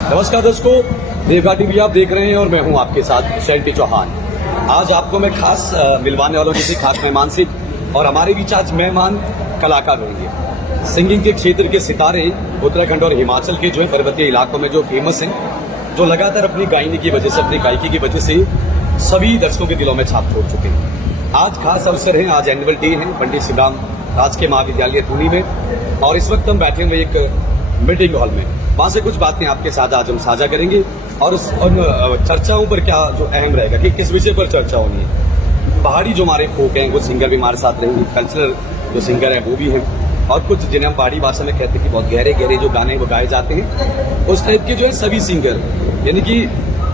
नमस्कार दर्शकों, देवघा टीवी आप देख रहे हैं और मैं हूं आपके साथ शैंटी चौहान। आज आपको मैं खास मिलवाने वालों किसी खास मेहमान से, और हमारे बीच आज मेहमान कलाकार होंगे। सिंगिंग के क्षेत्र के सितारे उत्तराखंड और हिमाचल के जो है पर्वतीय इलाकों में जो फेमस हैं, जो लगातार अपनी गायनी की वजह से, अपनी गायकी की वजह से सभी दर्शकों के दिलों में छाप छोड़ चुके हैं। आज खास अवसर है, आज एनुअल डे है पंडित शिवराम राजकीय महाविद्यालय धूनी में, और इस वक्त हम बैठे हुए एक मीटिंग हॉल में। वहाँ से कुछ बातें आपके साथ आज हम साझा करेंगे और उन चर्चाओं पर क्या जो अहम रहेगा कि किस विषय पर चर्चा होनी है। पहाड़ी जो हमारे फोक हैं, वो सिंगर भी हमारे साथ रहेंगे, कल्चरल जो सिंगर हैं वो भी हैं, और कुछ जिन्हें हम पहाड़ी भाषा में कहते हैं कि बहुत गहरे गहरे जो गाने वो गाए जाते हैं, उस टाइप के जो है सभी सिंगर, यानी कि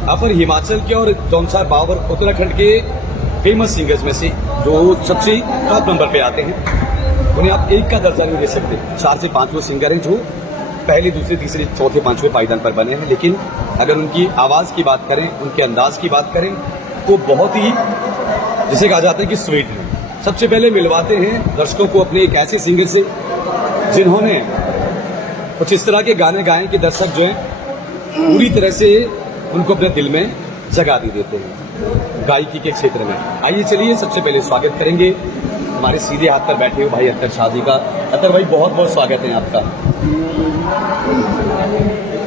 अपर हिमाचल के और जौनसार बावर उत्तराखंड के फेमस सिंगर्स में से जो सबसे टॉप नंबर पे आते हैं, उन्हें आप एक का दर्जा नहीं दे सकते। 4 से 5 वो सिंगर हैं जो पहले, दूसरे, तीसरे, चौथे, 5वें पायदान पर बने हैं, लेकिन अगर उनकी आवाज़ की बात करें, उनके अंदाज की बात करें, तो बहुत ही जिसे कहा जाता है कि स्वीट है। सबसे पहले मिलवाते हैं दर्शकों को अपने एक ऐसे सिंगर से जिन्होंने कुछ इस तरह के गाने गाए कि दर्शक जो है पूरी तरह से उनको अपने दिल में जगा भी देते हैं गायकी के क्षेत्र में। आइए चलिए सबसे पहले स्वागत करेंगे हमारे सीधे हाथ पर बैठे हुए भाई अत्तर शाह जी का। अत्तर भाई, बहुत बहुत स्वागत है आपका।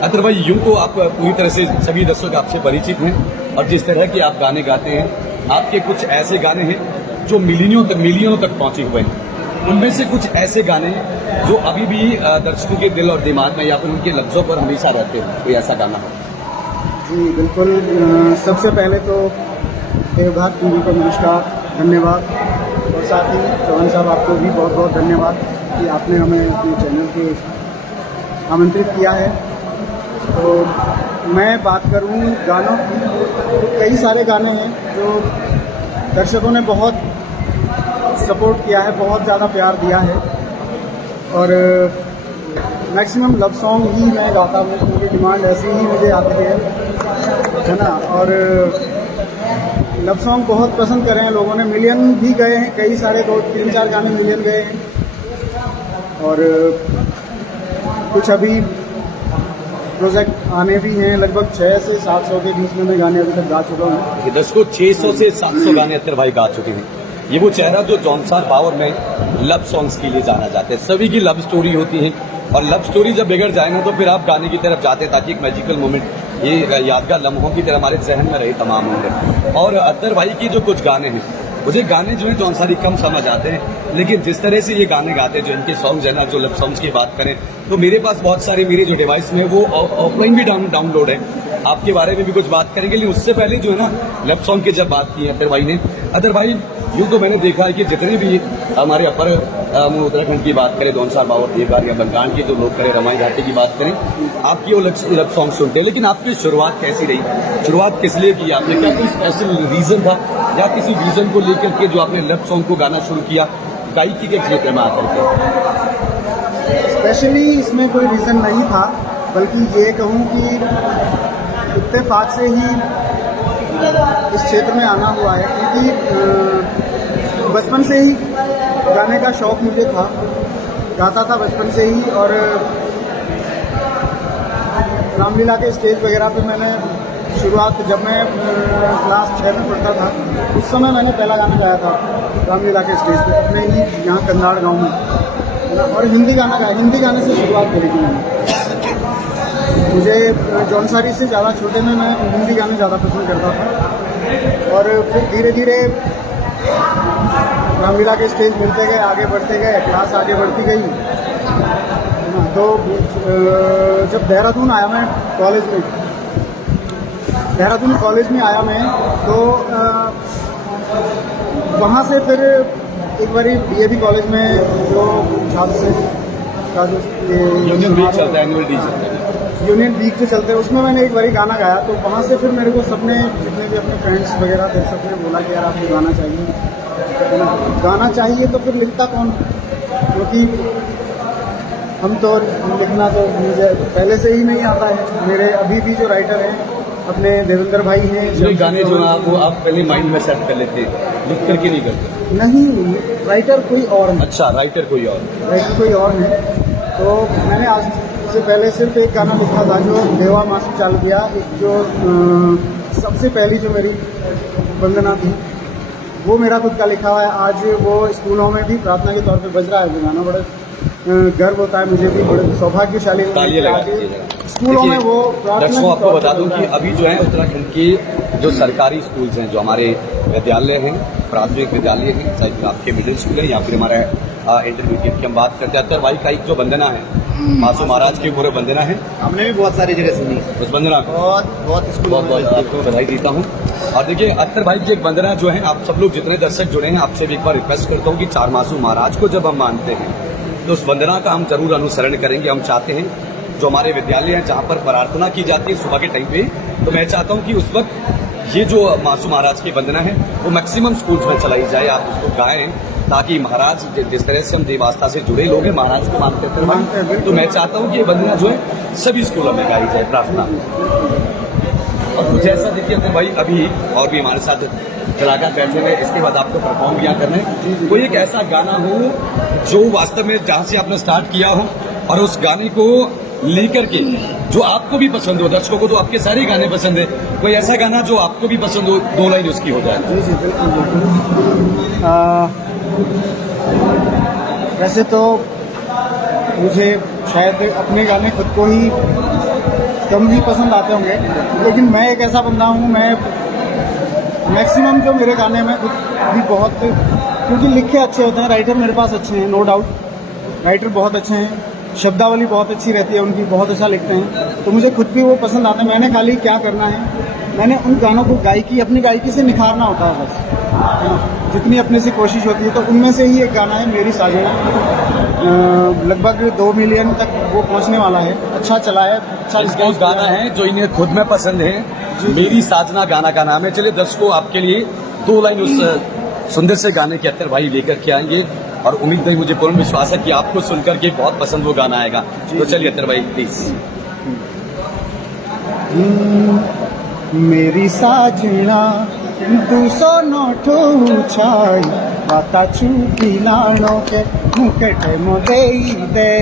अत्तर भाई, यूं तो आप पूरी तरह से सभी दर्शक आपसे परिचित हैं, और जिस तरह के आप गाने गाते हैं, आपके कुछ ऐसे गाने हैं जो मिलियनों तक पहुंचे हुए हैं। उनमें से कुछ ऐसे गाने जो अभी भी दर्शकों के दिल और दिमाग में या फिर उनके लफ्जों पर हमेशा रहते हैं, कोई ऐसा गाना हो? जी बिल्कुल। सबसे पहले तो देवघा टीवी को नमस्कार, धन्यवाद, और साथ ही चौहान साहब आपको भी बहुत बहुत धन्यवाद कि आपने हमें अपने चैनल के आमंत्रित किया है। तो मैं बात करूं गानों की, तो कई सारे गाने हैं जो दर्शकों ने बहुत सपोर्ट किया है, बहुत ज़्यादा प्यार दिया है, और मैक्सिमम लव सॉन्ग ही मैं गाता हूँ क्योंकि डिमांड ऐसी ही मुझे आती है ना। और लव सॉन्ग बहुत पसंद करे हैं लोगों ने, मिलियन भी गए हैं, कई सारे 2-3-4 गाने मिलियन गए हैं, और कुछ अभी प्रोजेक्ट आने भी हैं। लगभग 600 से 700 के बीच में मैं गाने अभी तक गा चुका हूँ। दर्शकों, 600 से 700 गाने अत्तर भाई गा चुके हैं। ये वो चेहरा जो जौनसार बावर में लव सॉन्ग्स के लिए जाना जाता है। सभी की लव स्टोरी होती है, और लव स्टोरी जब बिगड़ जाए ना, तो फिर आप गाने की तरफ जाते हैं ताकि एक मैजिकल मोमेंट, ये यादगार लम्हों की तरह हमारे जहन में रहे तमाम उम्र। और अत्तर भाई की जो कुछ गाने हैं, मुझे गाने जो है जौनसारी कम समझ आते हैं, लेकिन जिस तरह से ये गाने गाते हैं, जो इनके सॉन्ग्स है ना, जो लव सॉन्ग्स की बात करें तो मेरे पास बहुत सारे, मेरे जो डिवाइस में वो ऑफलाइन भी डाउनलोड है। आपके बारे में भी कुछ बात करेंगे, लेकिन उससे पहले जो है ना, लव सॉन्ग की जब बात की है अत्तर भाई ने, अत्तर भाई यूँ तो मैंने देखा है कि जितने भी हमारे अपर उत्तराखंड की बात करें, जौनसार बावर, देवघर या बंगाल की जो लोग करें, रमाई घाटी की बात करें, आपकी वो लव सॉन्ग सुनते हैं। लेकिन आपकी शुरुआत कैसी रही? शुरुआत किस लिए की आपने? क्या कोई स्पेशल रीज़न था या किसी रीज़न को लेकर के जो आपने लव सॉन्ग को गाना शुरू किया गायकी के क्षेत्र में आकर के? स्पेशली इसमें कोई रीज़न नहीं था, बल्कि ये कहूँ कि इत्तेफाक से ही इस क्षेत्र में आना हुआ है, क्योंकि बचपन से ही गाने का शौक़ मुझे था, गाता था बचपन से ही। और रामलीला के स्टेज वगैरह पे मैंने शुरुआत, जब मैं क्लास 6 में पढ़ता था, उस समय मैंने पहला गाना गाया था रामलीला के स्टेज पे, अपने ही यहाँ कंधाड़ गाँव में, और हिंदी गाना गाया। हिंदी गाने से शुरुआत करी थी मैंने। मुझे जौनसारी से ज़्यादा छोटे में मैं हिंदी गाने ज़्यादा पसंद करता था, और फिर धीरे धीरे रामलीला के स्टेज मिलते गए, आगे बढ़ते गए, क्लास आगे बढ़ती गई। तो जब देहरादून आया मैं कॉलेज में, देहरादून कॉलेज में आया मैं, तो वहाँ से फिर एक बारी डीएवी कॉलेज में जो छात्र का जो यूनियन वीक चलता है, एनुअल डे चलता है, यूनियन वीक जो चलते हैं, उसमें मैंने एक बारी गाना गाया। तो वहाँ से फिर मेरे को सबने, जितने भी अपने फ्रेंड्स वगैरह थे, सबने बोला कि यार आपको गाना चाहिए, गाना चाहिए। तो फिर लिखता कौन, क्योंकि हम तो लिखना तो मुझे पहले से ही नहीं आता है। मेरे अभी भी जो राइटर हैं अपने देवेंद्र भाई हैं, जो गाने जो वो आप पहले माइंड में सेट कर लेते, लिख करके नहीं करते? नहीं, राइटर कोई और है। अच्छा, राइटर कोई और है। तो मैंने आज सबसे पहले सिर्फ एक गाना लिखा था जो देवा मास्टर चालू किया, एक जो सबसे पहली जो मेरी वंदना थी वो मेरा खुद का लिखा हुआ है। आज वो स्कूलों में भी प्रार्थना के तौर पे बज रहा है वो गाना। बड़े गर्व होता है मुझे भी, बड़े सौभाग्यशाली स्कूलों में वो दर्शकों आपको बता दूं कि अभी जो है उत्तराखंड के जो सरकारी स्कूल्स हैं, जो हमारे विद्यालय हैं, प्राथमिक विद्यालय हैं, चाहे आपके मिडिल स्कूल है या फिर हमारा इंटरमीडिएट की हम बात करते हैं, अत्तर भाई का एक जो वंदना है, मासूम महाराज की पूरे वंदना है, हमने भी बहुत सारी जगह सुनी उस वंदना बहुत स्कूलों में आपको बधाई देता हूँ। और देखिए अत्तर भाई की एक वंदना जो है, आप सब लोग जितने दर्शक जुड़े हैं, आपसे भी एक बार रिक्वेस्ट करता हूँ कि चार मासूम महाराज को जब हम मानते हैं तो उस वंदना का हम जरूर अनुसरण करेंगे। हम चाहते हैं जो हमारे विद्यालय हैं जहाँ पर प्रार्थना की जाती है सुबह के टाइम पे, तो मैं चाहता हूँ कि उस वक्त ये जो मासूम महाराज की वंदना है वो मैक्सिमम स्कूल्स में चलाई जाए, आप उसको गाएं, ताकि महाराज जिस तरह से हम देवास्था से जुड़े लोग हैं, महाराज को मानते हैं, तो मैं चाहता हूँ कि ये वंदना जो है सभी स्कूलों में गाई जाए प्रार्थना। और कुछ ऐसा देखिए अत्तर भाई, अभी और भी हमारे साथ कलाकार बैठे हुए, इसके बाद आपको परफॉर्म किया करना है। कोई एक ऐसा गाना हो जो वास्तव में जहाँ से आपने स्टार्ट किया हो और उस गाने को लेकर के जो आपको भी पसंद हो, दर्शकों को तो आपके सारे गाने पसंद है, कोई ऐसा गाना जो आपको भी पसंद हो, दो लाइन उसकी हो जाए। जी बिल्कुल बिल्कुल। वैसे तो मुझे शायद अपने गाने खुद को ही कम ही पसंद आते होंगे, लेकिन मैं एक ऐसा बंदा हूँ, मैं मैक्सिमम जो मेरे गाने में खुद भी बहुत, क्योंकि लिखे अच्छे होते हैं, राइटर मेरे पास अच्छे हैं, नो डाउट राइटर बहुत अच्छे हैं, शब्दावली बहुत अच्छी रहती है उनकी, बहुत अच्छा लिखते हैं, तो मुझे खुद भी वो पसंद आते हैं। मैंने खाली क्या करना है, मैंने उन गानों को अपनी गायकी से निखारना होता है बस, है ना, जितनी अपने से कोशिश होती है। तो उनमें से ही एक गाना है मेरी साजना, लगभग 2 मिलियन तक वो पहुंचने वाला है, अच्छा चला है, अच्छा रिस्पॉन्स गाना है जो इन्हें खुद में पसंद है, मेरी साजना गाना का नाम है। चलिए दर्शकों आपके लिए 2 लाइन उस सुंदर से गाने के अत्तर भाई लेकर के आएंगे, और उम्मीद नहीं, मुझे पूर्ण विश्वास है कि आपको सुनकर के बहुत पसंद वो गाना आएगा। तो चलिए अत्तर भाई प्लीज। मेरी साजना 200 नोट छाई बाता चुकी लाणो के मुकेटे मोदे दे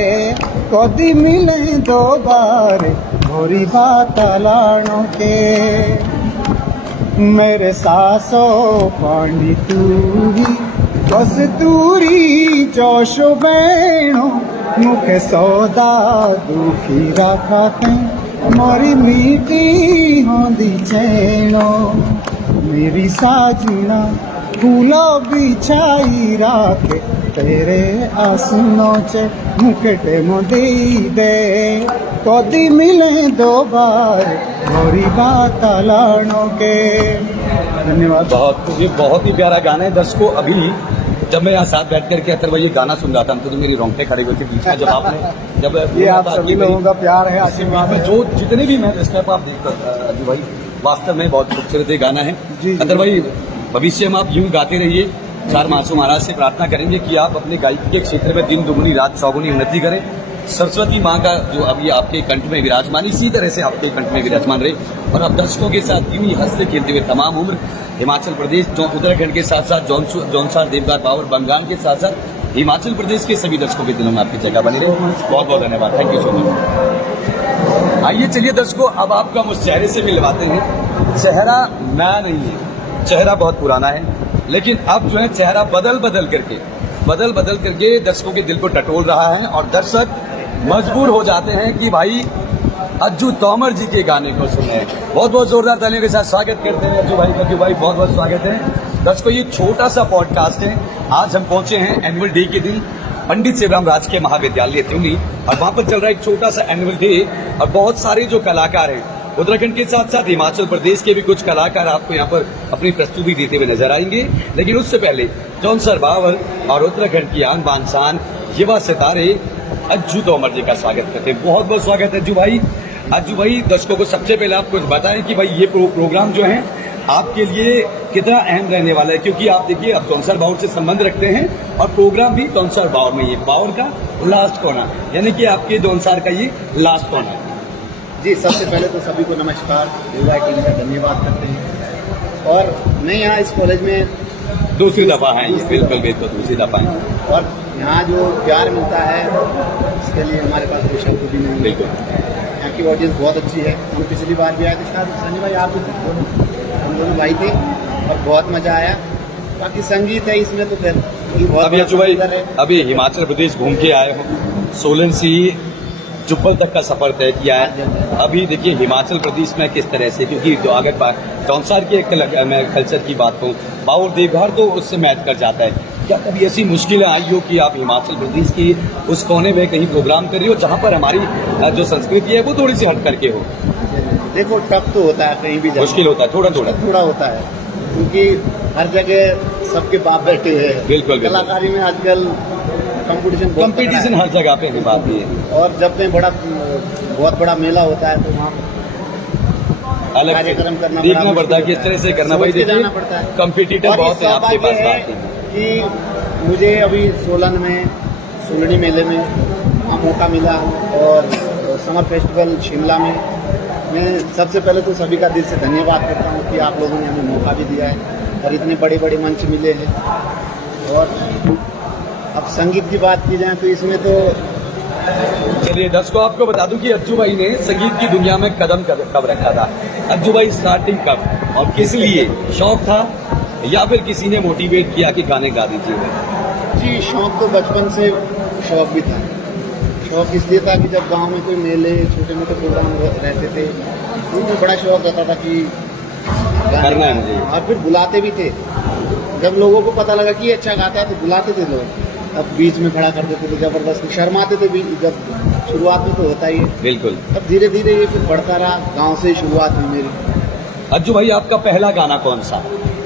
कदी मिले 2 बार भोरी बाता लाणो के मेरे सासो पांडी तू ही कस्तूरी जोशो बहनो मुखे सौदा दुखी रखा के मोरी मीठी होंदी चैनो मेरी साजना फूलो बिछाई राखे तेरे आसनों चे मुकेटे मोदी दे कदी मिले 2 बार मोरी बात लाणो के। धन्यवाद। बहुत ही प्यारा गाना है। दर्शकों अभी जब मैं यहाँ साथ बैठ करके अत्तर भाई ये गाना सुन रहा था, तो मेरी रोंगटे खड़े हुए थे बीच में, जब ये आप सभी लोगों का प्यार है, आशीर्वाद है, जो जितने भी मैं स्टेप आप देखकर अजू भाई वास्तव में बहुत खूबसूरत ये गाना है। अत्तर भाई भविष्य में आप यूं गाते रहिए, चार मासूम महाराज से प्रार्थना करेंगे कि आप अपने गायकी के क्षेत्र में दिन दुगुनी रात चौगुनी उन्नति करें। सरस्वती माँ का जो अभी आपके कंठ में विराजमान, इसी तरह से आपके कंठ में विराजमान रहे, और अब दर्शकों के साथ यूं ही हंसते खेलते हुए तमाम उम्र हिमाचल प्रदेश, जो उत्तराखंड के साथ साथ जौनसार, देवदार, बावर, बंगाल के साथ साथ हिमाचल प्रदेश के सभी दर्शकों के दिलों में आपकी जगह बनी रहे। बहुत बहुत धन्यवाद, थैंक यू सो मच। आइए चलिए दर्शकों अब आपको हम उस चेहरे से मिलवाते हैं। चेहरा नया नहीं है, चेहरा बहुत पुराना है, लेकिन अब जो है चेहरा बदल बदल करके दर्शकों के दिल को टटोल रहा है, और दर्शक मजबूर हो जाते हैं कि भाई अज्जू तोमर जी के गाने को सुने। बहुत बहुत जोरदार तालियों के साथ स्वागत करते हैं अज्जू भाई बहुत बहुत स्वागत है। दर्शकों ये छोटा सा पॉडकास्ट है, आज हम पहुंचे हैं एनुअल डे के दिन पंडित सेवराम राजकीय महाविद्यालय त्यूनी, और वहां पर चल रहा है एक छोटा सा एनुअल डे, और बहुत सारे जो कलाकार हैं उत्तराखंड के साथ साथ हिमाचल प्रदेश के भी कुछ कलाकार आपको यहाँ पर अपनी प्रस्तुति देते हुए नजर आएंगे। लेकिन उससे पहले जौनसर बावर और उत्तराखंड की आन बान शान युवा सितारे अज्जू तोमर जी का स्वागत करते हैं। बहुत बहुत स्वागत है अज्जू भाई। दर्शकों को सबसे पहले आप कुछ बताएं कि भाई ये प्रोग्राम जो है आपके लिए कितना अहम रहने वाला है, क्योंकि आप देखिए आप जौनसर बावर से संबंध रखते हैं और प्रोग्राम भी जौनसर बावर में, ये बावर का लास्ट कोना, यानी कि आपके जौनसर का ये लास्ट कोना है। जी, सबसे पहले तो सभी को नमस्कार, देवराय टीम का धन्यवाद करते हैं। और मैं यहाँ इस कॉलेज में दूसरी दफा है, बिल्कुल दूसरी दफा है। और यहाँ जो प्यार मिलता है इसके लिए हमारे पास कोई शब्द भी नहीं है। बिल्कुल। यहाँ की ऑडियंस बहुत अच्छी है। हम पिछली बार भी आए थे, शायद सनी भाई आप हम दोनों भाई थे और बहुत मज़ा आया। बाकी संगीत है इसमें तो फिर बहुत अभी अज्जू भाई सुंदर है। अभी हिमाचल प्रदेश घूम के आए हो, सोलन से जुब्बल तक का सफर तय किया है। अभी देखिए हिमाचल प्रदेश में किस तरह से, क्योंकि अगर जौनसार की मैं कल्चर की बात कहूँ, बाउल देवघर तो उससे मैच कर जाता है। क्या कभी ऐसी मुश्किलें आई हो कि आप हिमाचल प्रदेश की उस कोने में कहीं प्रोग्राम कर रही हो जहाँ पर हमारी जो संस्कृति है वो थोड़ी सी हट करके हो? देखो टफ तो होता है, कहीं भी मुश्किल होता है, थोड़ा थोड़ा होता है, क्योंकि हर जगह सबके बाप बैठे हैं। बिल्कुल। कलाकारी में आजकल कंपटीशन हर जगह पे है, बात ये है। और जब में बहुत बड़ा मेला होता है तो वहाँ अलग कार्यक्रम करना देखना पड़ता है, किस तरह से करना भाई। देखिए जाना पड़ता है, कॉम्पिटिटर और बहुत है आपके पास। है कि मुझे अभी सोलन में सोलनी मेले में वहाँ मौका मिला और समर फेस्टिवल शिमला में। मैं सबसे पहले तो सभी का दिल से धन्यवाद करता हूँ कि आप लोगों ने हमें मौका भी दिया है और इतने बड़े बड़े मंच मिले हैं। और अब संगीत की बात की जाए तो इसमें तो चलिए दर्शकों आपको बता दूं कि अज्जू भाई ने संगीत की दुनिया में कदम कब रखा था। अज्जू भाई स्टार्टिंग कब और किस लिए, शौक था या फिर किसी ने मोटिवेट किया कि गाने गा दीजिए? जी शौक तो बचपन से शौक भी था। शौक इसलिए था कि जब गांव में कोई मेले छोटे मोटे प्रोग्राम रहते थे तो मुझे बड़ा शौक रहता था कि करना है मुझे। और फिर बुलाते भी थे। जब लोगों को पता लगा कि ये अच्छा गाता है तो बुलाते थे लोग। अब बीच में खड़ा कर देते थे जबरदस्ती, शर्माते थे भी। जब शुरुआत में तो होता ही है। बिल्कुल। अब धीरे धीरे ये फिर बढ़ता रहा। गांव से ही शुरुआत हुई मेरी। अज्जू भाई आपका पहला गाना कौन सा?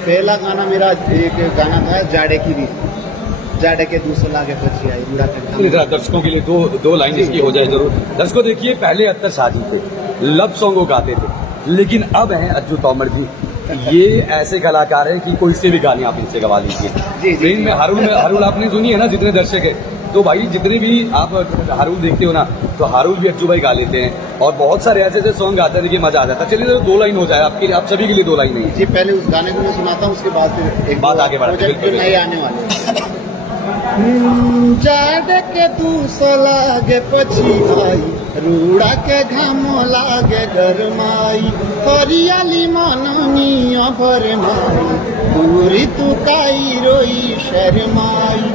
पहला गाना मेरा एक गाना था जाड़े की रीत, जाड़े के दूसरे लागे पची आई बुरा करता। दर्शकों के लिए दो लाइन इसकी हो जाए जरूर। दर्शकों देखिए पहले अख्तर शादी थे, लव सॉन्ग वो गाते थे, लेकिन अब हैं अज्जू तोमर जी। ये ऐसे कलाकार हैं कि कोई से भी गाने आप इनसे गवा लीजिए। ट्रेन में हारुल आपने सुनी है ना, जितने दर्शक है तो भाई जितने भी आप हारुल देखते हो ना तो हारुल भी अज्जू भाई गा लेते हैं और बहुत सारे ऐसे ऐसे सॉन्ग गाते हैं, देखिए मजा आ जाता है। चलिए तो दो लाइन हो जाए आपके लिए, आप सभी के लिए दो लाइन नहीं। जी पहले उस गाने को मैं सुनाता हूँ, उसके बाद फिर एक बात आगे बढ़ाते हैं। प्रोजेक्ट नए आने वाले। जाड़े के दूसरा लागे पची आई, रूड़ा के घामो लागे गरमाई, हरियाली मननिया भरमाई, दूरी तू काई रोई शर्माई,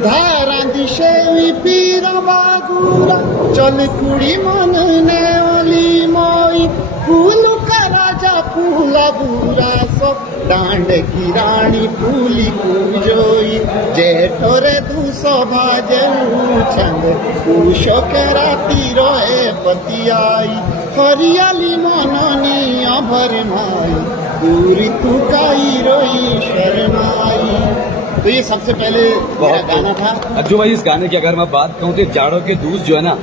धारा दिशे पीरा बागुरा, चल कुड़ी मन ने ओली मोई, फूल का राजा फूला बुरा सब, डांड की रानी फूली पूजोई, जेठोरे दूसो भाजे छंद, पूषो के राती रोए पतियाई, हरियाली मननी भरमाई, दूरी तू काई रोई शर्माई। तो ये सबसे पहले मेरा गाना था। अज्जू भाई इस गाने की अगर मैं बात कहूँ तो जाड़ों के दूस जो है ना,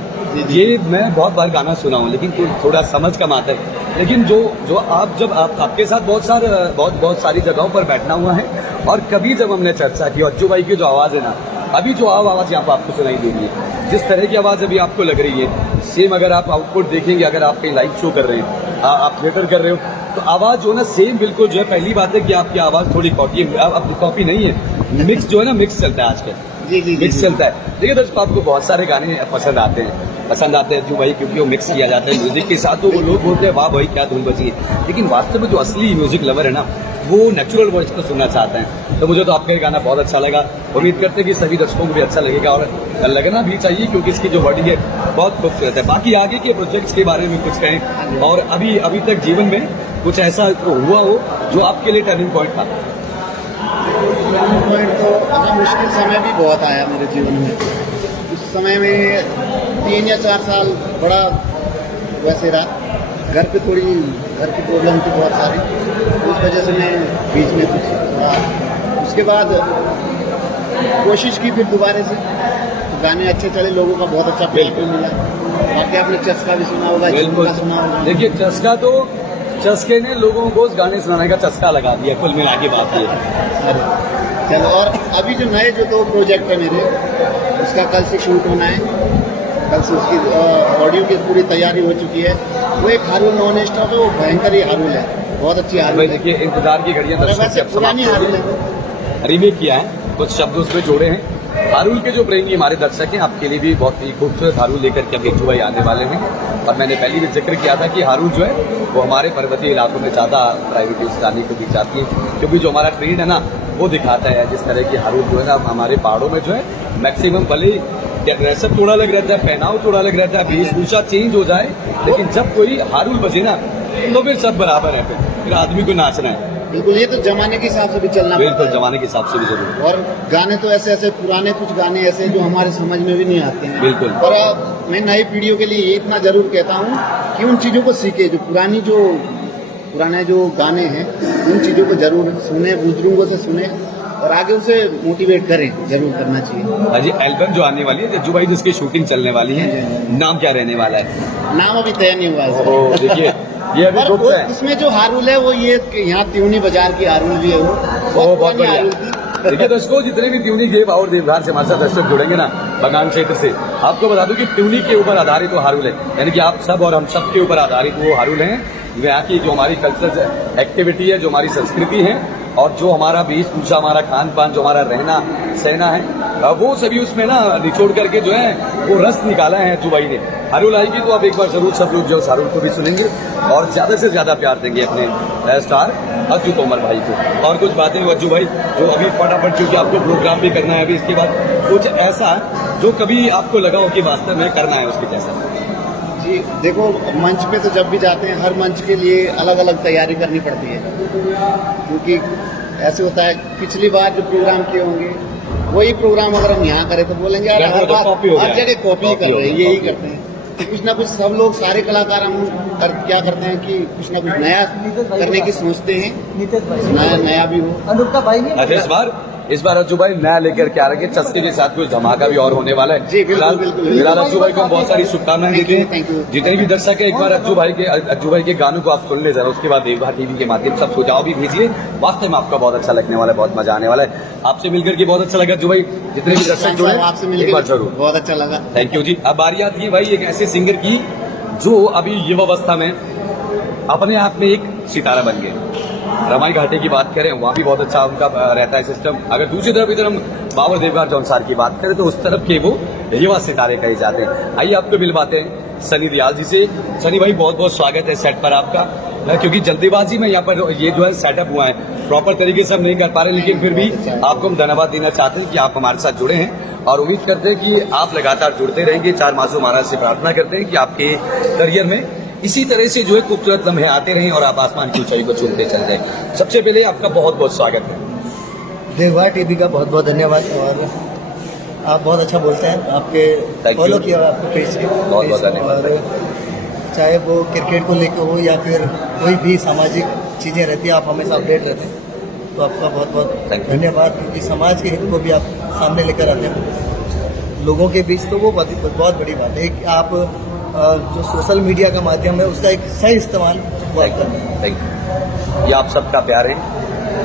ये मैं बहुत बार गाना सुना हूँ लेकिन थोड़ा समझ कम आता है। लेकिन जो आपके साथ बहुत सारी जगहों पर बैठना हुआ है और कभी जब हमने चर्चा की, अज्जू भाई की जो आवाज़ है ना, अभी जो आवाज़ यहाँ पर आपको सुनाई दे रही है, जिस तरह की आवाज़ अभी आपको लग रही है, सेम अगर आप आउटपुट देखेंगे, अगर आप कहीं लाइव शो कर रहे हैं, आप थिएटर कर रहे हो, तो आवाज़ जो है ना सेम बिल्कुल जो है। पहली बात है कि आपकी आवाज़ थोड़ी कॉपी नहीं है, मिक्स जो है ना, मिक्स चलता है आजकल। जी मिक्स चलता है। देखिए दोस्तों आपको बहुत सारे गाने पसंद आते हैं अज्जू भाई, क्योंकि वो मिक्स किया जाता है म्यूजिक के साथ, तो वो लोग बोलते हैं वाह भाई क्या धुन बची है। लेकिन वास्तव में जो असली म्यूजिक लवर है ना, वो नेचुरल वॉइस को सुनना चाहते हैं। तो मुझे तो आपका गाना बहुत अच्छा लगा, उम्मीद करते हैं कि सभी दर्शकों को भी अच्छा लगेगा और लगना भी चाहिए, क्योंकि इसकी जो बॉडी है बहुत खूबसूरत है। बाकी आगे के प्रोजेक्ट्स के बारे में कुछ कहें, और अभी तक जीवन में कुछ ऐसा हुआ हो जो आपके लिए टर्निंग पॉइंट था? टर्निंग पॉइंट तो अगर मुश्किल समय भी बहुत आया मेरे जीवन में। उस समय में 3 या 4 साल बड़ा वैसे रहा। घर की प्रॉब्लम थी बहुत सारी, उस वजह से मैं बीच में कुछ रहा। उसके बाद कोशिश की फिर दोबारा से, तो गाने अच्छे चले, लोगों का बहुत अच्छा प्यार मिला। बाकी आपने चस्का भी सुना होगा, झुमका सुना होगा। देखिए चस्के ने लोगों को उस गाने सुनाने का चस्का लगा दिया, कुल मिला के बात ये। चलो, और अभी जो नए जो 2 प्रोजेक्ट है मेरे, उसका कल से शूट होना है। कल से उसकी ऑडियो की पूरी तैयारी हो चुकी है। वो एक हारुल नॉन स्टॉप है, वो भयंकर ही हारुल है, बहुत अच्छी हारुल है। देखिए इंतजार की घड़ियां वैसे पुरानी हारुल है, रीमेक किया है, कुछ शब्द उसमें जोड़े हैं, हारुल के जो प्रेमी हमारे दर्शक हैं, आपके लिए भी बहुत ही खूबसूरत हारुल लेकर के अभी भाई आने वाले हैं। और मैंने पहले भी जिक्र किया था कि हारुल जो है वो हमारे पर्वतीय इलाकों में ज़्यादा प्राइवेट यूज कराने को दी जाती है, क्योंकि जो हमारा ट्रेंड है ना वो दिखाता है जिस तरह की हारुल जो है ना हमारे पहाड़ों में जो है मैक्सिमम भले ड्रेसअप थोड़ा अलग रहता है, पहनाव थोड़ा अलग रहता है, वेशभूषा चेंज हो जाए, लेकिन जब कोई हारुल बजे ना तो फिर सब बराबर है, फिर आदमी को नाचना है। बिल्कुल, ये तो जमाने के हिसाब से भी चलना बिल्कुल, जमाने के हिसाब से भी जरूर। और गाने तो ऐसे ऐसे पुराने, कुछ गाने ऐसे जो हमारे समझ में भी नहीं आते हैं। बिल्कुल। और मैं नई पीढ़ियों के लिए ये इतना जरूर कहता हूँ कि उन चीज़ों को सीखे, जो पुराने जो गाने हैं उन चीज़ों को जरूर सुने, बुजुर्गों से सुने और आगे उसे मोटिवेट करें, जरूर करना चाहिए। हाँ जी, एल्बम जो आने वाली है जज्जू भाई, जिसकी शूटिंग चलने वाली है, नाम क्या रहने वाला है? नाम अभी तय नहीं हुआ है। ओह, देखिए ये अभी और रुकता है। इसमें जो हारुल है वो ये कि यहाँ त्यूनी बाजार की हारुल भी है, वो बहुत पुरानी बढ़िया। हारुल थी। देखिए दोस्तों, जितने भी ट्यूनी गेम और देवघर से हमारे साथ दर्शक जुड़ेंगे ना बंगाल क्षेत्र से, आपको बता दूं कि ट्यूनी के ऊपर आधारित वो हारुल है, यानी कि आप सब और हम सब के ऊपर आधारित वो हारुल हैं। यहाँ की जो हमारी कल्चरल एक्टिविटी है, जो हमारी संस्कृति है और जो हमारा वेशभूषा, हमारा खान पान, जो हमारा रहना सहना है, वो सभी उसमें ना निचोड़ करके जो है वो रस निकाला है अज्जू भाई ने। हारुल आएगी तो आप एक बार जरूर सब लोग जो उस हारुल को भी सुनेंगे और ज्यादा से ज्यादा प्यार देंगे अपने स्टार अज्जू तोमर भाई को। और कुछ बातें अज्जू भाई जो अभी फटाफट, क्योंकि आपको प्रोग्राम भी करना है अभी, इसके बाद कुछ ऐसा जो कभी आपको लगा हो कि वास्तव में करना है उसके जैसा? जी देखो, मंच पे तो जब भी जाते हैं हर मंच के लिए अलग अलग तैयारी करनी पड़ती है, क्योंकि ऐसे होता है पिछली बार जो प्रोग्राम किए होंगे वही प्रोग्राम अगर हम यहाँ करें तो बोलेंगे यार हर बार हर जगह कॉपी कर रहे हैं, यही करते हैं। कुछ ना कुछ सब लोग, सारे कलाकार हम क्या करते हैं कि कुछ ना कुछ नया करने की सोचते हैं, नया भी हो। अच्छा, इस बार अज्जू भाई नया लेकर के आ रहे हैं, चस्के के साथ कुछ धमाका भी और होने वाला है। जी बिल्कुल बिल्कुल। फिलहाल अज्जू भाई को हम बहुत सारी शुभकामनाएं देते हैं। Thank you. जितने भी दर्शक है, एक बार अज्जू भाई के गानों को आप सुन ले जरा, उसके बाद देवघर टीवी के माध्यम से आप सुझाव भी भेजिए। वास्तव में आपका बहुत अच्छा लगने वाला है, बहुत मजा आने वाला है। आपसे मिलकर के बहुत अच्छा लगा अज्जू भाई, जितने भी दर्शक जुड़े आपसे एक बार मिलकर जरूर बहुत अच्छा लगा। थैंक यू जी। अब बारी आती है भाई एक ऐसे सिंगर की जो अभी युवावस्था में अपने आप में एक सितारा बन गए। रमाई घाटे की बात करें, वहाँ भी बहुत अच्छा उनका रहता है सिस्टम। अगर दूसरी तरफ इधर हम बाबर देवघर जौनसार की बात करें तो उस तरफ के वो युवा सितारे कहे जाते हैं। आइए आपको मिलवाते हैं सनी दयाल जी से। सनी भाई, बहुत बहुत स्वागत है सेट पर आपका, क्योंकि जल्दीबाजी में यहाँ पर ये जो है सेटअप हुआ है, प्रॉपर तरीके से हम नहीं कर पा रहे, लेकिन फिर भी आपको हम धन्यवाद देना चाहते हैं कि आप हमारे साथ जुड़े हैं और उम्मीद करते हैं कि आप लगातार जुड़ते रहेंगे। 4 मासूम महाराज से प्रार्थना करते हैं कि आपके करियर में इसी तरह से जो है खूबसूरत लम्हे आते रहें और आप आसमान की ऊंचाई को चूमते चल जाएं। सबसे पहले आपका बहुत बहुत स्वागत है। देवघर टीवी का बहुत बहुत धन्यवाद। और आप बहुत अच्छा बोलते हैं, आपके फॉलो किया आपको पेज के बहुत बहुत धन्यवाद। और चाहे वो क्रिकेट को लेकर हो या फिर कोई भी सामाजिक चीज़ें रहती है, आप हमेशा अपडेट रहते हैं, तो आपका बहुत बहुत धन्यवाद। क्योंकि समाज के हित को भी आप सामने लेकर आते हैं लोगों के बीच, तो वो बहुत बड़ी बात है कि आप जो सोशल मीडिया का माध्यम है उसका एक सही इस्तेमाल थैंक यू। ये आप सबका प्यार है।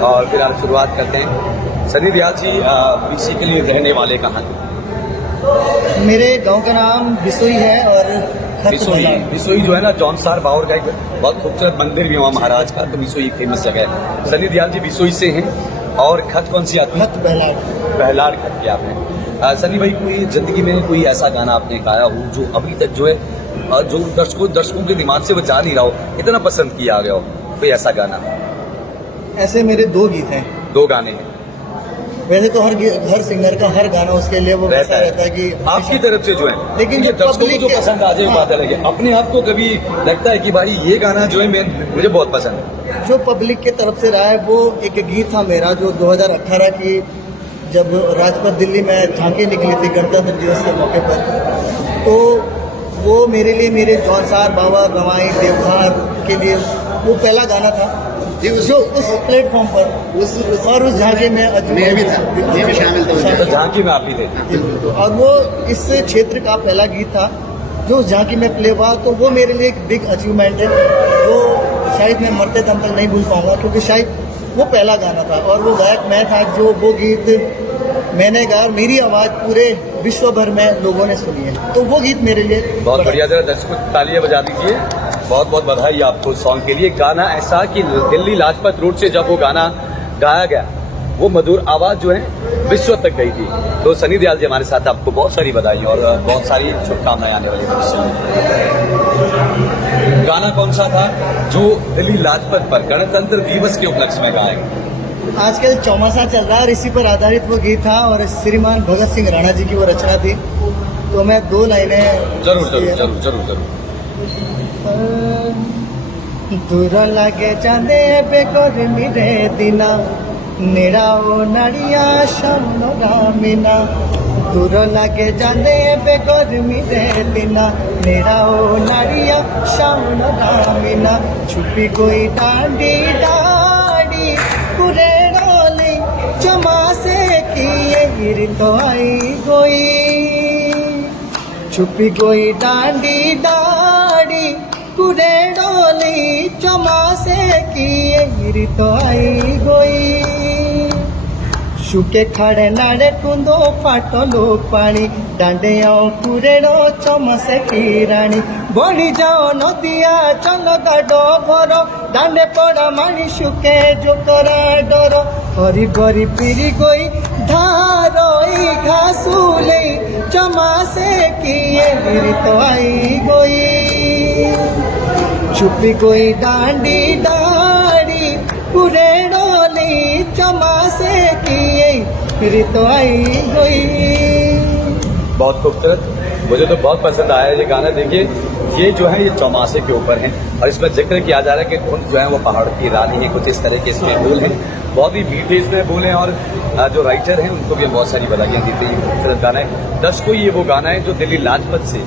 और फिर आप शुरुआत करते हैं। सनी दयाल जी बेसिकली रहने वाले कहाँ के? मेरे गांव का नाम बिसोई है और बिसोई जो है ना जौनसार बावर का एक बहुत खूबसूरत मंदिर भी हुआ महाराज का, तो बिसोई फेमस जगह है। सनी दयाल जी बिसोई से हैं। और खत कौन सी आती है? खत बहलाड़ खत किया आपने। सनी भाई, कोई जिंदगी में कोई ऐसा गाना आपने गाया हो जो अभी तक जो है जो दर्शकों के दिमाग से वो जा नहीं रहा हो, इतना पसंद किया गया हो, कोई ऐसा गाना? ऐसे मेरे 2 गीत हैं। 2 गाने हैं। वैसे तो हर सिंगर का हर गाना उसके लिए वो रहता है कि आपकी तरफ से जो है, लेकिन ये दर्शकों को जो पसंद आ जाए बात अलग है। अपने आप को कभी लगता है कि भाई ये गाना जो है मुझे बहुत पसंद है? जो पब्लिक के तरफ से रहा है वो एक गीत था मेरा, जो 2018 की जब राजपथ दिल्ली में झांकी निकली थी गणतंत्र दिवस के मौके पर, तो वो मेरे लिए, मेरे जौनसार बावर रमाई देवघर के लिए वो पहला गाना था जो उस प्लेटफॉर्म पर और उस झांकी में मैं भी था, मैं भी शामिल था। तो झांकी में आप भी थे। और वो इस क्षेत्र का पहला गीत था जो उस झांकी में प्ले हुआ, तो वो मेरे लिए एक बिग अचीवमेंट है, वो शायद मैं मरते दम तक नहीं भूल पाऊंगा, क्योंकि शायद वो पहला गाना था और वो गायक मैं था जो वो गीत मैंने गाया, मेरी आवाज़ पूरे विश्व भर में लोगों ने सुनी है, तो वो गीत मेरे लिए बहुत बढ़िया। जरा दर्शकों तालियां बजा दीजिए। बहुत बहुत बधाई आपको सॉन्ग के लिए। गाना ऐसा कि दिल्ली लाजपत रोड से जब वो गाना गाया गया वो मधुर आवाज़ जो है विश्व तक गई थी। तो सनी देओल जी हमारे साथ, आपको बहुत सारी बधाई और बहुत सारी शुभकामनाएं आने वाली भविष्य में। गाना कौन सा था जो दिल्ली लाजपत पर गणतंत्र दिवस के उपलक्ष्य में गाया गया? आजकल चौमासा चल रहा है और इसी पर आधारित वो गीत था और श्रीमान भगत सिंह राणा जी की वो रचना थी। तो मैं 2 लाइनें जरूर जरूर जरूर जरूर जरूर। दूर लगे जाने बेगरमी रे दिना निराओ नारिया श्याम रामिना। दूर लगे जाने बेगरमी रे दिना निराओ नारिया श्याम रामिना। छुपी कोई डांडी डाड़ी पूरे डोली चमासे की तो आई गोई। छुपी कोई डांडी डाड़ी पूरे डोली चमासे की तो आई गोई। शुके खड़े नाड़े टुंदो फाटलो पानी डांडे आओ कुरेड़ो चमसे की रानी। बढ़ी जाओ नदिया चलो गाडो भरो डांडे पड़ा मानी शुके जो करा डरो। हरी गरी पीरी गोई धारोई घासूले चमासे की तो आई गोई। छुपी कोई डांडी डाड़ी पूरे डोली चमासे की तो आई गई। बहुत खूबसूरत, मुझे तो बहुत पसंद आया ये गाना। देखिए ये जो है ये चौमासे के ऊपर है और इसमें जिक्र किया जा रहा है कि धुन जो है वो पहाड़ की रानी है, कुछ इस तरह के इसमें बोल हैं। बहुत ही मीठे इसमें बोल हैं और जो राइटर हैं उनको भी बहुत सारी बधाइयाँ दी थी। खूबसूरत गाना है। 10 को ये वो गाना है जो दिल्ली लाजपत से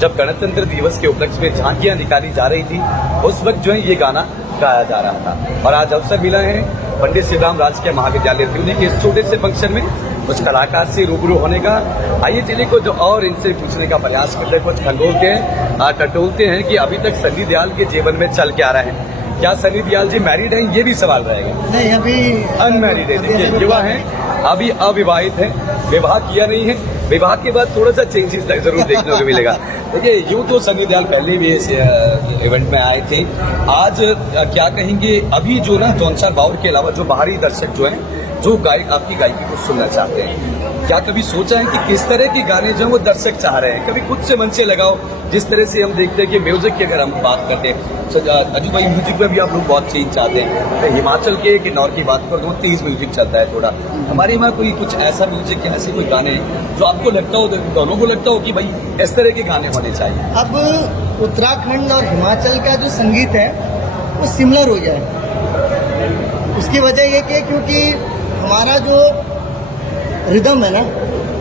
जब गणतंत्र दिवस के उपलक्ष्य में झांकियां निकाली जा रही थी उस वक्त जो है ये गाना गाया जा रहा था। और आज अवसर मिला है पंडित श्रीराम राजकीय महाविद्यालय त्रिवेणी के इस छोटे से फंक्शन में उस कलाकार से रूबरू होने का। आइए चलिए कुछ और इनसे पूछने का प्रयास करते हैं, कुछ खंगोलते हैं, टटोलते हैं कि अभी तक सनी देओल के जीवन में चल क्या रहा है। क्या सनी देओल जी मैरिड हैं, ये भी सवाल रहेगा। नहीं, अभी अनमैरिड है। देखिए युवा हैं, अभी अविवाहित हैं, विवाह किया नहीं है। विवाह के बाद थोड़ा सा चेंजेस जरूर देखने को मिलेगा। देखिए यूँ तो सनी देओल पहले भी इस इवेंट में आए थे। आज क्या कहेंगे, अभी जो ना जौनसार बाउर के अलावा जो बाहरी दर्शक जो हैं जो आपकी गायकी को सुनना चाहते हैं, क्या कभी सोचा है कि किस तरह के गाने जो वो दर्शक चाह रहे हैं? कभी खुद से मन से लगाओ, जिस तरह से हम देखते हैं कि म्यूजिक की अगर हम बात करते हैं अजू भाई, म्यूजिक में भी आप लोग बहुत चेंज चाहते हैं। मैं हिमाचल के किन्नौर की बात करूँ तो तेज म्यूजिक चलता है थोड़ा। हमारे यहाँ कोई कुछ ऐसा म्यूजिक ऐसे कोई गाने जो आपको लगता हो, दोनों को लगता हो कि भाई इस तरह के गाने होने चाहिए? अब उत्तराखंड और हिमाचल का जो संगीत है वो सिमिलर हो गया है। उसकी वजह ये कि क्योंकि हमारा जो रिदम है ना,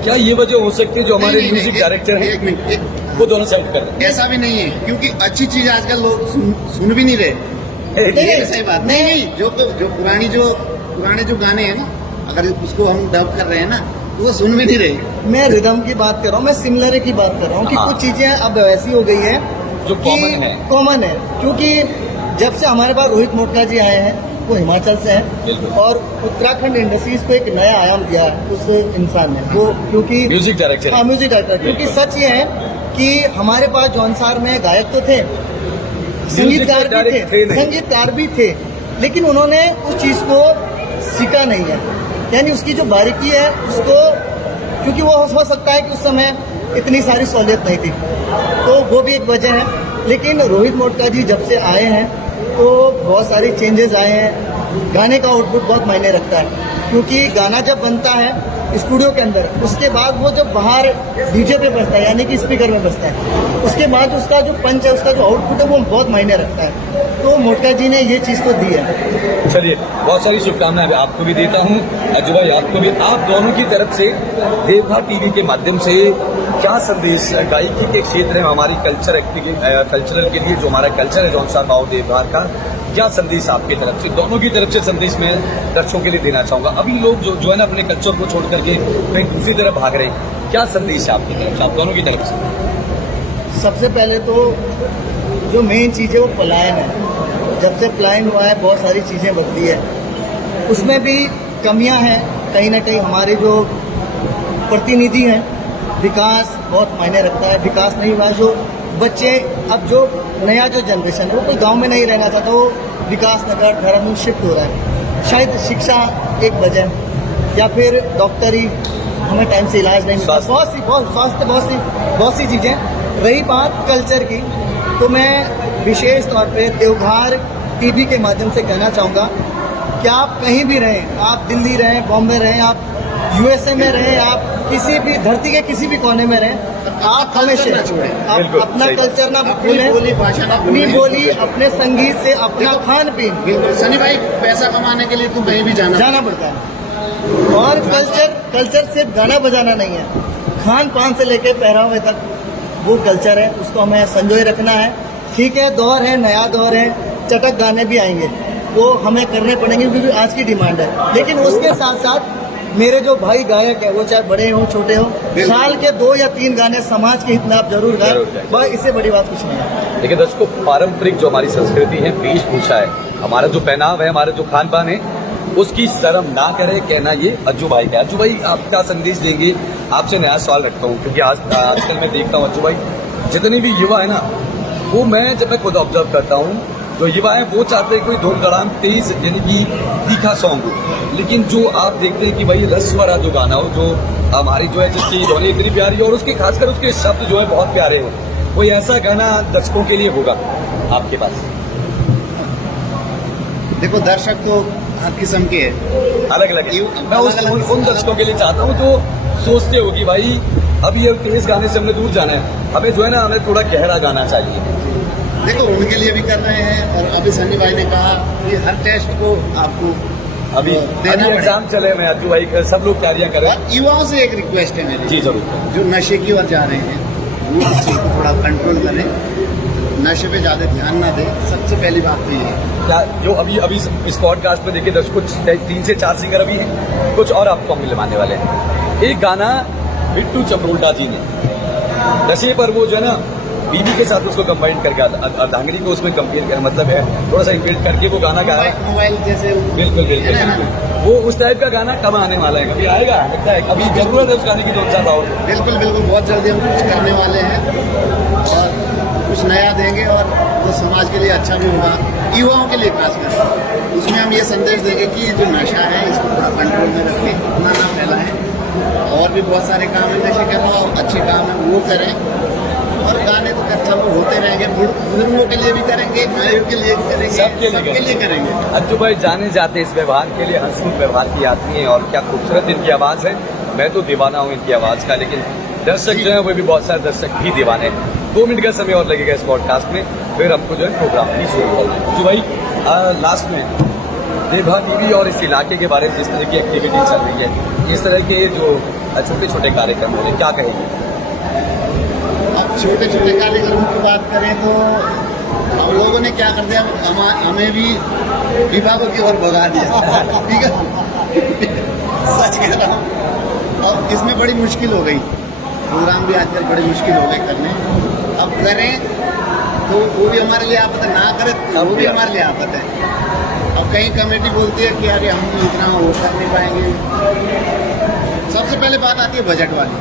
क्या ये वजह हो सकती है जो हमारे म्यूजिक डायरेक्टर हैं एक मिनट, वो दोनों साइड कर रहे ऐसा भी नहीं है क्योंकि अच्छी चीज आजकल लोग सुन भी नहीं रहे। हैं? ये सही बात नहीं, जो पुराने जो गाने हैं ना, अगर उसको हम डब कर रहे हैं ना तो वो सुन भी नहीं रहे। मैं रिदम की बात कर रहा हूँ, मैं सिमिलर की बात कर रहा हूँ कि हाँ। कुछ चीजें अब वैसी हो गई है जो कॉमन है। क्योंकि जब से हमारे पास रोहित मोटका जी आए हैं, वो हिमाचल से बिल्कुल। हैं और उत्तराखंड इंडस्ट्रीज को एक नया आयाम दिया है उस इंसान ने, वो क्योंकि म्यूजिक डायरेक्टर। हाँ, म्यूजिक डायरेक्टर। क्योंकि सच ये है कि हमारे पास जौनसार में गायक तो थे, संगीतकार भी थे, लेकिन उन्होंने उस चीज को सीखा नहीं है। यानी उसकी जो बारीकी है उसको, क्योंकि वो हो सकता है कि उस समय इतनी सारी सहूलियत नहीं थी, तो वो भी एक वजह है। लेकिन रोहित मोटका जी जब से आए हैं तो बहुत सारे चेंजेस आए हैं। गाने का आउटपुट बहुत मायने रखता है, क्योंकि गाना जब बनता है स्टूडियो के अंदर, उसके बाद वो जब बाहर डीजे पे बजता है यानी कि स्पीकर में बजता है, उसके बाद उसका जो पंच है, उसका जो आउटपुट है वो बहुत मायने रखता है। तो मोटका जी ने ये चीज़ तो दी है। चलिए, बहुत सारी शुभकामनाएं आपको भी देता हूँ, अजू भाई आपको भी। आप दोनों की तरफ से देवभा टीवी के माध्यम से क्या संदेश गायकी के क्षेत्र में हमारी कल्चरल के लिए, जो हमारा कल्चर है जौनसार बाउर देवभार का, क्या संदेश आपकी तरफ से, दोनों की तरफ से संदेश मैं दर्शकों के लिए देना चाहूँगा? अभी लोग जो है ना अपने कल्चर को छोड़ करके कहीं दूसरी तरफ भाग रहे हैं, क्या संदेश है आपकी तरफ से, आप दोनों की तरफ से? सबसे पहले तो जो मेन चीज़ है वो पलायन है। जब से पलायन हुआ है बहुत सारी चीज़ें बदली है, उसमें भी कमियां हैं। कहीं ना कहीं हमारे जो प्रतिनिधि हैं, विकास बहुत मायने रखता है। विकास नहीं हुआ, जो बच्चे अब जो नया जो जनरेशन है वो कोई गांव में नहीं रहना चाहता, वो विकास नगर देहरादून शिफ्ट हो रहा है। शायद शिक्षा एक वजह, या फिर डॉक्टरी, हमें टाइम से इलाज नहीं मिलता, बहुत सी चीज़ें। रही बात कल्चर की, तो मैं विशेष तौर पे देवघर टीवी के माध्यम से कहना चाहूँगा कि आप कहीं भी रहें, आप दिल्ली रहें, बॉम्बे रहें, आप यूएसए में रहें, आप किसी भी धरती के किसी भी कोने में रहें, आप हमेशा आप अपना कल्चर ना भूलें, अपनी बोली, अपने संगीत से, अपना खान पीन। बिल्कुल सनी भाई, पैसा कमाने के लिए तो कहीं भी जाना पड़ता है। और कल्चर सिर्फ गाना बजाना नहीं है, खान पान से लेके पहरावे तक वो कल्चर है, उसको हमें संजोए रखना है। ठीक है, दौर है, नया दौर है, चटक गाने भी आएंगे, वो हमें करने पड़ेंगे क्योंकि आज की डिमांड है। लेकिन उसके साथ साथ मेरे जो भाई गायक है, वो चाहे बड़े हों छोटे हों, साल के 2 या 3 गाने समाज के हित में आप जरूर गाएं, बस इससे बड़ी बात कुछ नहीं है। लेकिन दर्शकों, पारंपरिक जो हमारी संस्कृति है, वेशभूषा है, हमारा जो पहनाव है, हमारा जो खान पान है, उसकी शर्म ना करे कहना ये अज्जू भाई का। अज्जू भाई, आप क्या संदेश देंगे? आपसे नया सवाल रखता हूँ, क्योंकि आजकल मैं देखता हूँ अज्जू भाई, जितने भी युवा है ना, वो जब मैं खुद ऑब्जर्व करता हूँ, जो युवा है वो चाहते हैं कोई धूम धड़ाम तेज, यानी कि तीखा सॉन्ग हो। लेकिन जो आप देखते हैं कि भाई रस वाला जो गाना हो, जो हमारी जो है जिसकी ध्वनि इतनी प्यारी हो और उसके खासकर उसके शब्द जो है बहुत प्यारे हो, कोई ऐसा गाना दर्शकों के लिए होगा आपके पास? देखो, दर्शक तो हर किस्म के हैं, अलग अलग है। मैं उन दर्शकों के लिए चाहता हूँ जो सोचते हो कि भाई अब ये तेज गाने से हमने दूर जाना है, हमें जो है ना, हमें थोड़ा गहरा गाना चाहिए। देखो, उनके लिए भी कर रहे हैं। और अभी सनी भाई ने कहा कि हर टेस्ट को आपको अभी एग्जाम चले हैं, अज्जू भाई सब लोग तैयारियां करें। युवाओं से एक रिक्वेस्ट है मेरी, जी जरूर, जो नशे की ओर जा रहे हैं वो इस चीज को थोड़ा कंट्रोल करें, नशे पे ज्यादा ध्यान ना दें। सबसे पहली बात तो ये है। क्या जो अभी इस पॉडकास्ट में देखिए दर्शकों, 3 से 4 सिंगर अभी हैं, कुछ और आपको हम मिलवाने वाले हैं। एक गाना बिट्टू चपरोटा जी ने नशे पर, वो जो है ना, बीबी के साथ उसको कंबाइन करके अर्धांगिनी को उसमें कंपेयर कर, मतलब है थोड़ा सा इंपेयर करके वो गाना गाया, मोबाइल जैसे। बिल्कुल बिल्कुल, वो उस टाइप का गाना कब आने वाला है? कभी आएगा? लगता है अभी जरूरत है उस गाने की, 2-4 और। बिल्कुल बिल्कुल, बहुत जल्दी हम कुछ करने वाले हैं और कुछ नया देंगे, और वो समाज के लिए अच्छा भी होगा, युवाओं के लिए खासकर। उसमें हम ये संदेश देंगे कि जो नशा है इसको थोड़ा कंट्रोल में रखें, इतना ना फैलाएं। और भी बहुत सारे काम है नशे के अलावा, अच्छे काम है वो करें। और गाने तो अच्छा वो होते रहेंगे, बुजुर्गों के लिए भी करेंगे, नारियों के लिए भी करेंगे, सबके लिए करेंगे। अज्जू भाई जाने जाते इस व्यवहार के लिए, हंसमुख व्यवहार की आदमी है, और क्या खूबसूरत इनकी आवाज़ है। मैं तो दीवाना हूँ इनकी आवाज़ का, लेकिन दर्शक जो है वो भी बहुत सारे दर्शक भी दीवाने हैं। 2 मिनट का समय और लगेगा इस पॉडकास्ट में, फिर हमको जो है प्रोग्राम भी शुरू करना है। अज्जू भाई, लास्ट में देवघर टीवी और इस इलाके के बारे में जिस तरह की एक्टिविटी चल रही है, इस तरह के जो छोटे छोटे कार्यक्रम हो रहे, क्या कहेंगे? अब छोटे छोटे कार्यक्रमों की बात करें तो हम लोगों ने क्या कर दिया, हमें भी विभागों की ओर भगा दिया। ठीक है, सच कह रहा हूँ। अब इसमें बड़ी मुश्किल हो गई, प्रोग्राम भी आजकल बड़ी मुश्किल हो गए करने। अब करें तो वो भी हमारे लिए आफत है, ना करें तो वो भी हमारे लिए आफत है। अब कहीं कमेटी बोलती है कि अरे हम इतना वो कर नहीं पाएंगे। सबसे पहले बात आती है बजट वाली,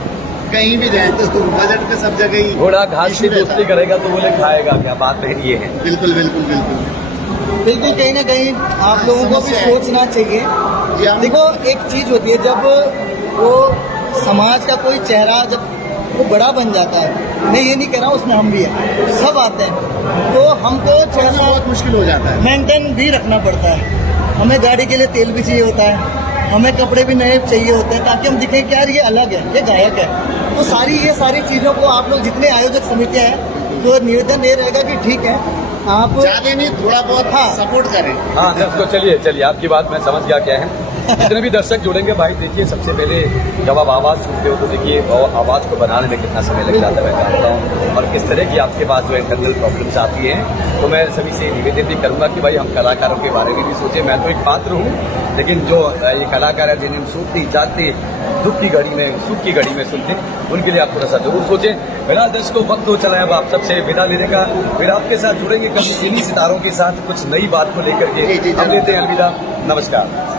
कहीं भी जाए तो बजट पे सब जगह ही घोड़ा घास की दोस्ती करेगा तो बोले खाएगा क्या, बात है ये है। बिल्कुल बिल्कुल बिल्कुल बिल्कुल, कहीं ना कहीं आप लोगों को भी सोचना चाहिए। देखो, एक चीज होती है, जब वो समाज का कोई चेहरा जब वो बड़ा बन जाता है, मैं ये नहीं कह रहा हूँ उसमें हम भी हैं, सब आते हैं, तो हमको चेहरा बहुत मुश्किल हो जाता है, मेंटेन भी रखना पड़ता है। हमें गाड़ी के लिए तेल भी चाहिए होता है, हमें कपड़े भी नए चाहिए होते हैं, ताकि हम दिखें कि यार ये अलग है, ये गायक है। तो ये सारी चीज़ों को आप लोग जितने आयोजक समितियाँ हैं, तो निवेदन ये रहेगा कि ठीक है, आप ज्यादा नहीं थोड़ा बहुत सपोर्ट करें। हाँ दर्शकों, चलिए आपकी बात मैं समझ गया क्या है। जितने भी दर्शक जुड़ेंगे भाई, देखिए सबसे पहले जब आप आवाज़ सुनते हो तो देखिए आवाज़ को बनाने में कितना समय लग जाता है, मैं जानता हूँ, और किस तरह की आपके पास जो इंटरनल प्रॉब्लम्स आती हैं। तो मैं सभी से निवेदन भी करूँगा कि भाई हम कलाकारों के बारे में भी सोचें। मैं तो एक पात्र हूँ, लेकिन जो ये कलाकार है जिन्हें हम सूखते जाते दुख की घड़ी में, सुख की घड़ी में सुनते, उनके लिए आप थोड़ा सा जरूर सोचें। मेरा दर्शकों, वक्त हो चला है अब आप सबसे विदा लेने का। फिर आपके साथ जुड़ेंगे कभी इन्हीं सितारों के साथ कुछ नई बात को लेकर के। हम लेते हैं अलविदा, नमस्कार।